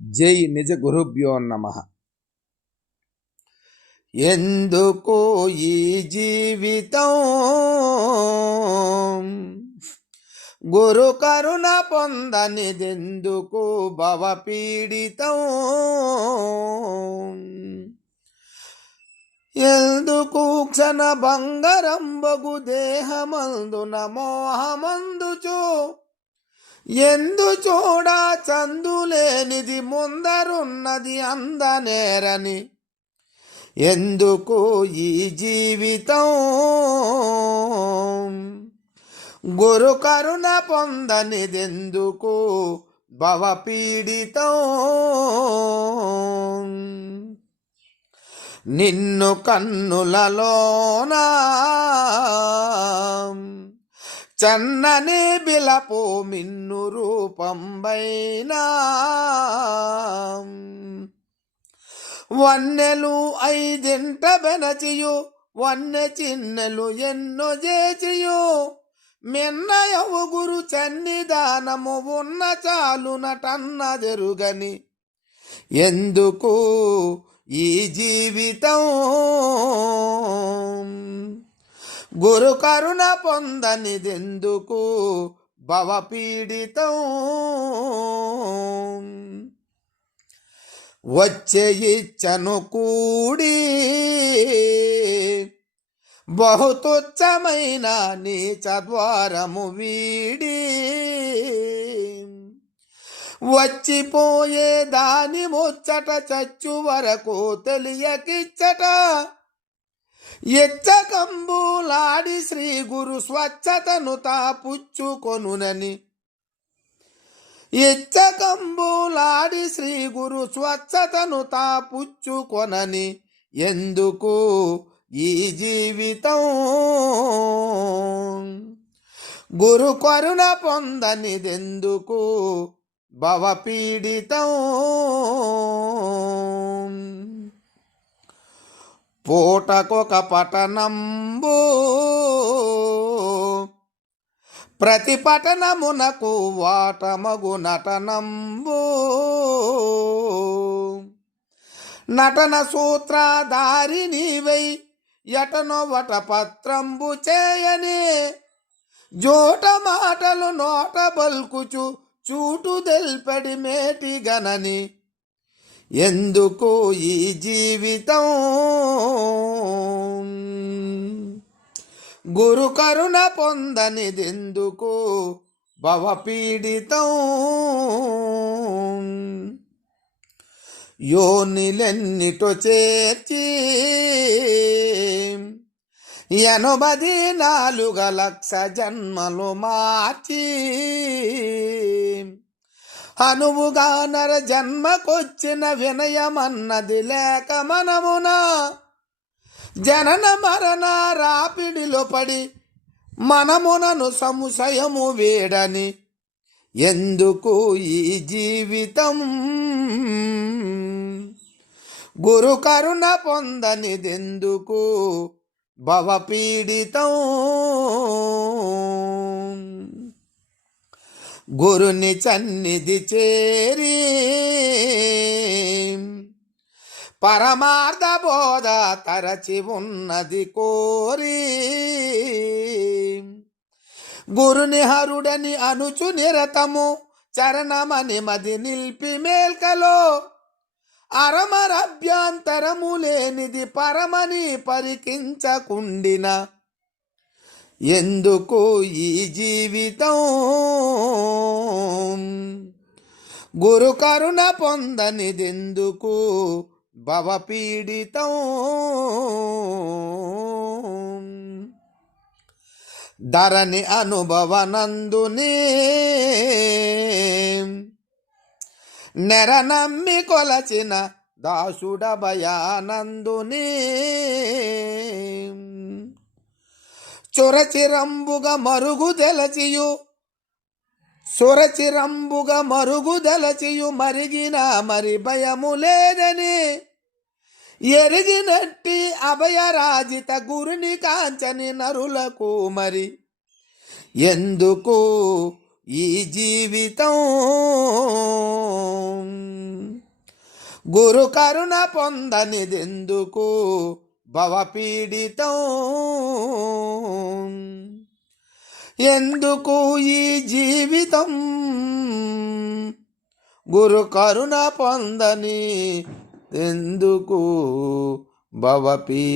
జై నిజ గురుభ్యో నమ. ఎందుకు ఈ జీవితం గురు కరుణ పొందనిదెందుకు భవ పీడితం ఎందుకు క్షణ బంగారంబగు దేహమందున మోహమందుచు ఎందు చూడ చందులేనిది ముందరున్నది అందనేరని. ఎందుకు ఈ జీవితం? గురు కరుణ పొందనిదెందుకు భవపీడితం? నిన్ను కన్నులలోనా? చన్నని బిలపు మిన్ను రూపంబైనా. వన్నెలు ఐదింట బెనచియు వన్నె చిన్నెలు ఎన్నో చేచియు. మిన్నయవు గురు చన్నిదానము ఉన్న చాలునటన్నదెరుగని ఎందుకు ఈ జీవితం గురు కరుణ పొందనిదెందుకు భవపీడితం? వచ్చే ఇచ్చను కూడి బహుతుచ్చమైన నీచ ద్వారము వీడి వచ్చిపోయే దాని ముచ్చట చచ్చు వరకు తెలియకిచ్చట ఎచ్చకంబులాడి శ్రీ గురు స్వచ్ఛతను తాపుచ్చుకొనునని. ఎచ్చకంబులాడి శ్రీ గురు స్వచ్ఛతను తాపుచ్చుకొనని. ఎందుకు? ఈ జీవితం గురు కరుణ పొందనిదెందుకు? భవపీడితం పూటకొక పఠనంబు ప్రతి పఠనమునకు వాటమగు నటనంబు. నటన సూత్రధారి నీవై ఎటనొవట పత్రంబు చేయని? జోట మాటలు నోట బల్కుచు చూటు దెల్పడి మేటి గనని ఎందుకు ఈ జీవితం? గురు కరుణ పొందనిదెందుకు భవపీడితం? యోనిలెన్నిటో చేర్చి ఎనభది నాలుగ లక్ష జన్మలు మార్చి అనువుగా నర జన్మకొచ్చిన వినయమన్నది లేక మనమున. జనన మరణ రాపిడిలో పడి మనమునను సంశయము వేడని ఎందుకు ఈ జీవితం? గురు కరుణ పొందనిదెందుకు భవపీడితం? గురుని సన్నిధి చేరి పరమార్థ బోధ తరచి ఉన్నది కోరి. గురుని హరుడని అనుచు నిరతము చరణమని మది నిల్పి మేల్కలో. అరమరభ్యంతరము లేనిది పరమని పరికించకుండిన. ఎందుకు ఈ జీవితం? గురు కరుణ పొందనిదెందుకు భవపీడితం? ధరని అనుభవనందునే నెర నమ్మి కొలచిన దాసుడ భయానందునే చొరచిరంబుగా మరుగు తెలచియు సురచిరంబుగా మరుగుదలచియు మరిగిన మరి భయము లేదని. ఎరిగినట్టి అభయరాజిత గురుని కాంచని నరులకు మరి. ఎందుకు ఈ జీవితం? గురు కరుణ పొందనిదెందుకు భవపీడితం? ఎందుకు ఈ జీవితం? గురు కరుణ పొందని ఎందుకు భవపీ